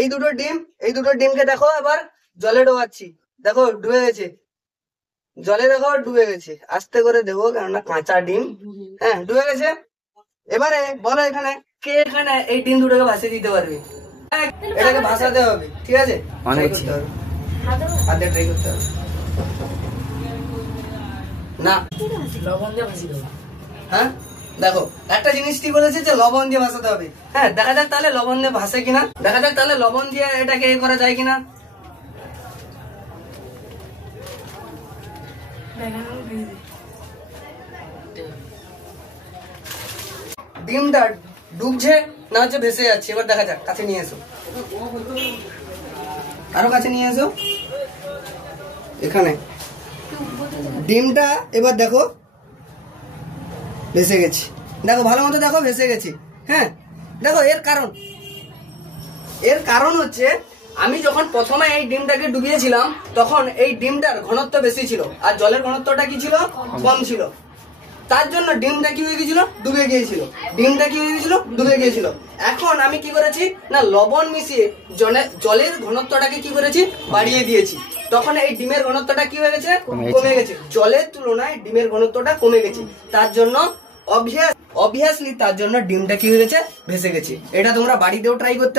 এই দুটো ডিমকে দেখো এবার জলে ডোবাচ্ছি। দেখো ডুবে গেছে জলে, দেখো ডুবে গেছে। আস্তে করে দেবো কেননা কাঁচা ডিম। হ্যাঁ ডুবে গেছে। এবারে বলো এখানে কে এখানে এই ডিম দুটোকে ভাসিয়ে দিতে পারবে? এটাকে ভাসাতে হবে, ঠিক আছে? অনেক করতে হবে, হাতে ট্রাই করতে হবে। না লবণ দিয়ে ভাসি দেবো। হ্যাঁ দেখো একটা জিনিস কি বলেছে যে লবণ দিয়ে ভাসাতে হবে। হ্যাঁ দেখা যাক তাহলে লবণ দিয়ে ভাসে কিনা, দেখা যাক তাহলে লবণ দিয়ে এটাকে এ করা যায় কিনা। ডিমটা ডুবছে না হচ্ছে ভেসে যাচ্ছে, এবার দেখা যাক। কাছে নিয়ে এসো, আরো কাছে নিয়ে এসো। এখানে ডিমটা এবার দেখো ভেসে গেছে। দেখো ভালো মতো দেখো ভেসে গেছে। হ্যাঁ দেখো এর কারণ হচ্ছে আমি যখন প্রথমে এই ডিমটাকে ডুবিয়েছিলাম তখন এই ডিমটার ঘনত্ব বেশি ছিল আর জলের ঘনত্বটা কি ছিল? কম ছিল। তার জন্য ডিমটা কি হয়ে গেছিল? ডুবে গিয়েছিল। ডিমটা কি হয়ে গেছিল? ডুবে গিয়েছিল। এখন আমি কি করেছি না লবণ মিশিয়ে জলের ঘনত্বটাকে কি করেছি? বাড়িয়ে দিয়েছি। তখন এই ডিমের ঘনত্বটা কি হয়ে গেছে? কমে গেছে। জলের তুলনায় ডিমের ঘনত্বটা কমে গেছে। তার জন্য অবভিয়াসলি তার জন্য ডিমটা কি হয়ে গেছে? ভেসে গেছে। এটা তোমরা বাড়িতেও ট্রাই করতে